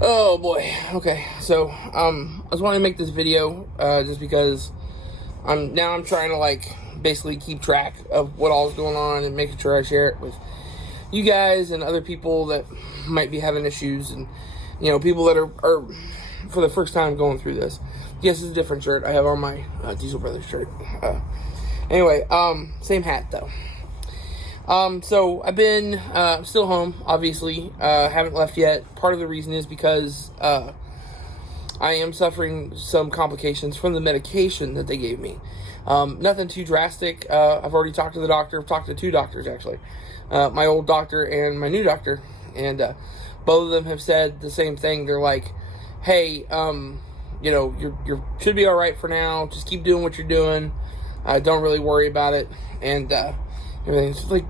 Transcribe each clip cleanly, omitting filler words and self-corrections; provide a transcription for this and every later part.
Oh boy. Okay. So, I was wanting to make this video, just because I'm trying to like basically keep track of what all is going on and making sure I share it with you guys and other people that might be having issues, and people that are for the first time going through this. Yes, it's a different shirt. I have on my Diesel Brothers shirt. Anyway, same hat though. So I've been still home, obviously. Haven't left yet. Part of the reason is because I am suffering some complications from the medication that they gave me. Nothing too drastic. I've already talked to the doctor. I've talked to two doctors, actually. My old doctor and my new doctor. And both of them have said the same thing. They're like, hey, you should be all right for now. Just keep doing what you're doing. Don't really worry about it. And everything's like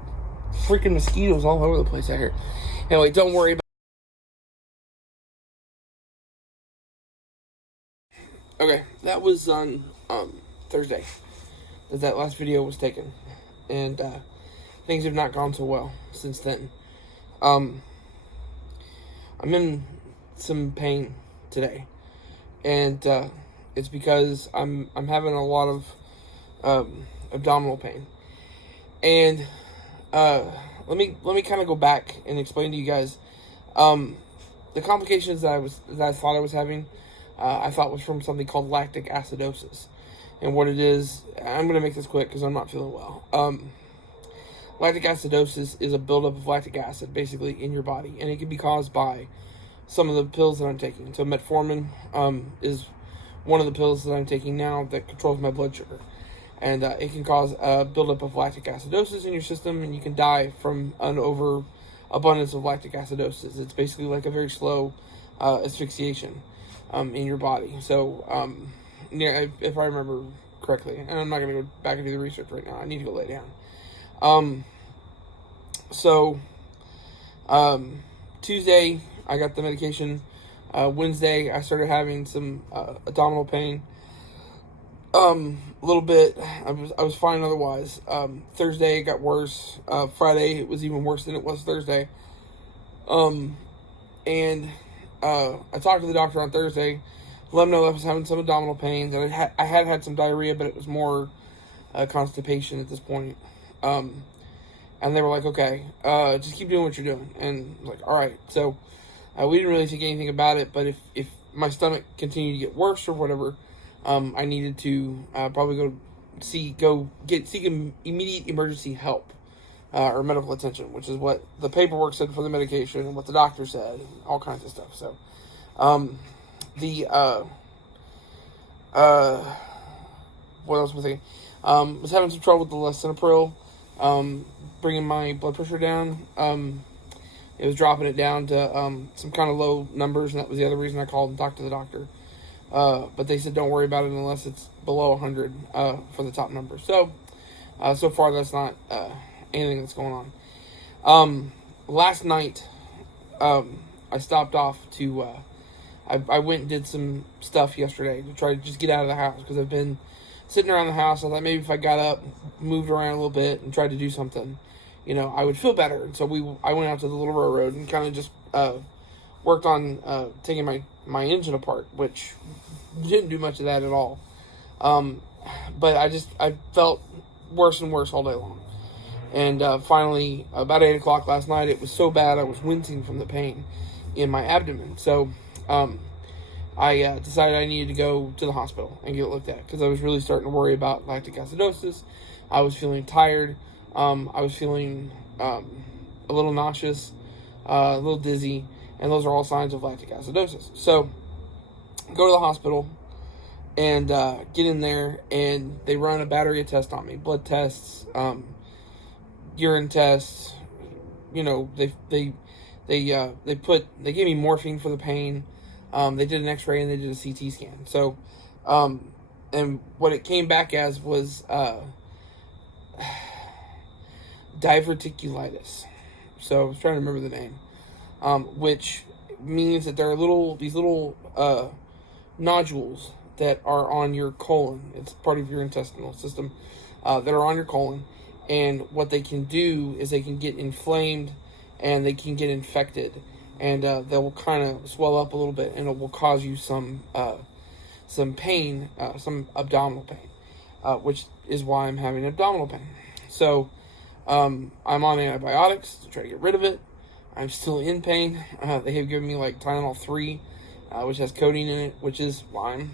freaking mosquitoes all over the place out here. Anyway, don't worry about it. Okay, that was on Thursday that last video was taken, and things have not gone so well since then. I'm in some pain today, and it's because I'm having a lot of abdominal pain. And let me kind of go back and explain to you guys the complications that I thought I was having. I thought was from something called lactic acidosis, and what it is, I'm gonna make this quick because I'm not feeling well. Lactic acidosis is a buildup of lactic acid basically in your body, and it can be caused by some of the pills that I'm taking. So metformin is one of the pills that I'm taking now that controls my blood sugar. And it can cause a buildup of lactic acidosis in your system, and you can die from an overabundance of lactic acidosis. It's basically like a very slow asphyxiation in your body. So, if I remember correctly, and I'm not going to go back and do the research right now. I need to go lay down. Tuesday, I got the medication. Wednesday, I started having some abdominal pain. A little bit. I was fine otherwise. Thursday it got worse. Friday it was even worse than it was Thursday. And I talked to the doctor on Thursday, let him know that I was having some abdominal pains, and I had some diarrhea, but it was more constipation at this point. And they were like, okay, just keep doing what you're doing. And I was like, all right. So we didn't really think anything about it, but if my stomach continued to get worse or whatever, I needed to probably seek immediate emergency help or medical attention, which is what the paperwork said for the medication and what the doctor said, all kinds of stuff. So, what else was I thinking? Was having some trouble with the lisinopril, bringing my blood pressure down. It was dropping it down to some kind of low numbers, and that was the other reason I called and talked to the doctor. But they said don't worry about it unless it's below 100 for the top number. So, so far that's not anything that's going on. Last night, I stopped off to, I went and did some stuff yesterday to try to just get out of the house, because I've been sitting around the house. I thought maybe if I got up, moved around a little bit, and tried to do something, I would feel better. And so I went out to the little railroad and kind of just worked on taking my engine apart, which didn't do much of that at all. But I felt worse and worse all day long. And finally, about 8 o'clock last night, it was so bad I was wincing from the pain in my abdomen. So I decided I needed to go to the hospital and get it looked at, because I was really starting to worry about lactic acidosis. I was feeling tired. I was feeling a little nauseous, a little dizzy, and those are all signs of lactic acidosis. So go to the hospital and get in there, and they run a battery of tests on me. Blood tests, urine tests. They gave me morphine for the pain. They did an x-ray and they did a CT scan. So, and what it came back as was diverticulitis. So I was trying to remember the name, which means that there are these little nodules that are on your colon. It's part of your intestinal system that are on your colon. And what they can do is they can get inflamed and they can get infected. and they will kind of swell up a little bit, and it will cause you some pain, some abdominal pain, which is why I'm having abdominal pain. So I'm on antibiotics to try to get rid of it. I'm still in pain. They have given me like Tylenol 3, which has codeine in it, which is why I'm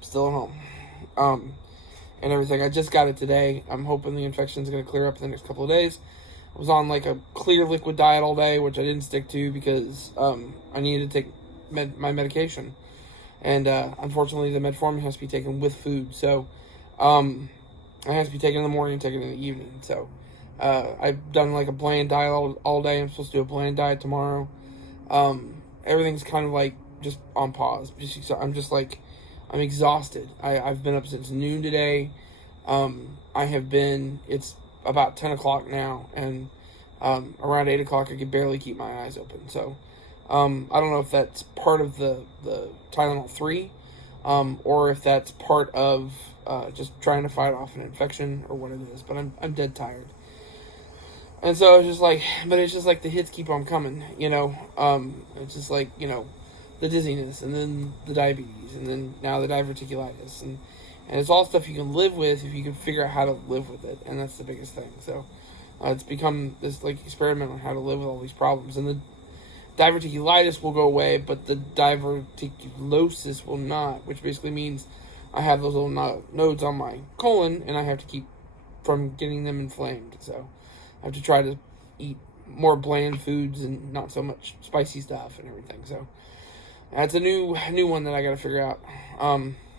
still at home. And everything. I just got it today. I'm hoping the infection is going to clear up in the next couple of days. I was on like a clear liquid diet all day, which I didn't stick to because I needed to take my medication. And unfortunately, the metformin has to be taken with food. So it has to be taken in the morning and taken in the evening. So I've done like a bland diet all day. I'm supposed to do a bland diet tomorrow. Everything's kind of like just on pause. I'm exhausted. I've been up since noon today. It's about 10 o'clock now, and around 8 o'clock I could barely keep my eyes open. So I don't know if that's part of the Tylenol 3, or if that's part of just trying to fight off an infection or what it is, but I'm dead tired. And so it's just like the hits keep on coming, it's just like, the dizziness, and then the diabetes, and then now the diverticulitis, and it's all stuff you can live with if you can figure out how to live with it, and that's the biggest thing. So it's become this like experiment on how to live with all these problems, and the diverticulitis will go away, but the diverticulosis will not, which basically means I have those little nodes on my colon, and I have to keep from getting them inflamed. So I have to try to eat more bland foods and not so much spicy stuff and everything. So that's a new one that I got to figure out.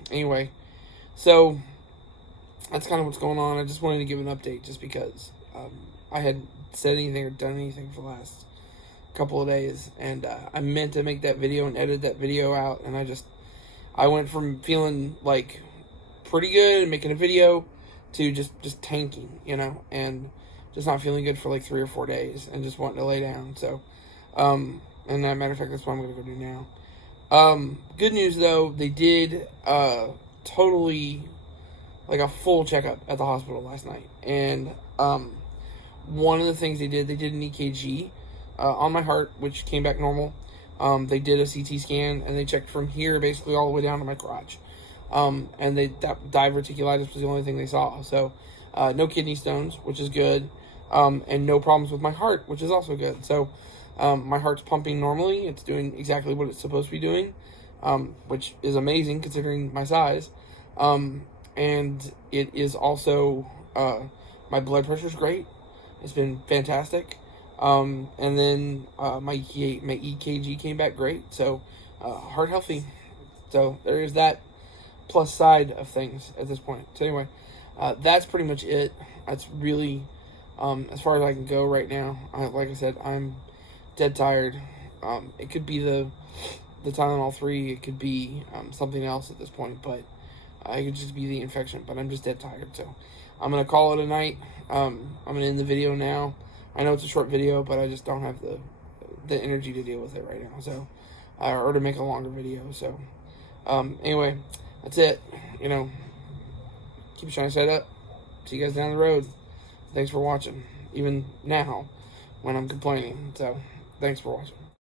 Anyway, so that's kind of what's going on. I just wanted to give an update just because I hadn't said anything or done anything for the last couple of days, and I meant to make that video and edit that video out, and I went from feeling like pretty good and making a video to just tanking, and just not feeling good for like 3 or 4 days and just wanting to lay down. So and as a matter of fact, that's what I'm going to go do now. Good news though, they did totally like a full checkup at the hospital last night, and one of the things they did an EKG on my heart, which came back normal. They did a CT scan, and they checked from here basically all the way down to my crotch, and that diverticulitis was the only thing they saw. So no kidney stones, which is good, and no problems with my heart, which is also good. So my heart's pumping normally. It's doing exactly what it's supposed to be doing, which is amazing considering my size. And it is also, my blood pressure's great. It's been fantastic. And then my EKG came back great. So heart healthy. So there is that plus side of things at this point. So anyway, that's pretty much it. That's really as far as I can go right now. Like I said, I'm dead tired. It could be the Tylenol 3. It could be something else at this point, but it could just be the infection. But I'm just dead tired, so I'm gonna call it a night. I'm gonna end the video now. I know it's a short video, but I just don't have the energy to deal with it right now. So or to make a longer video. So anyway, that's it. Keep trying to set up. See you guys down the road. Thanks for watching, even now when I'm complaining. So thanks for watching.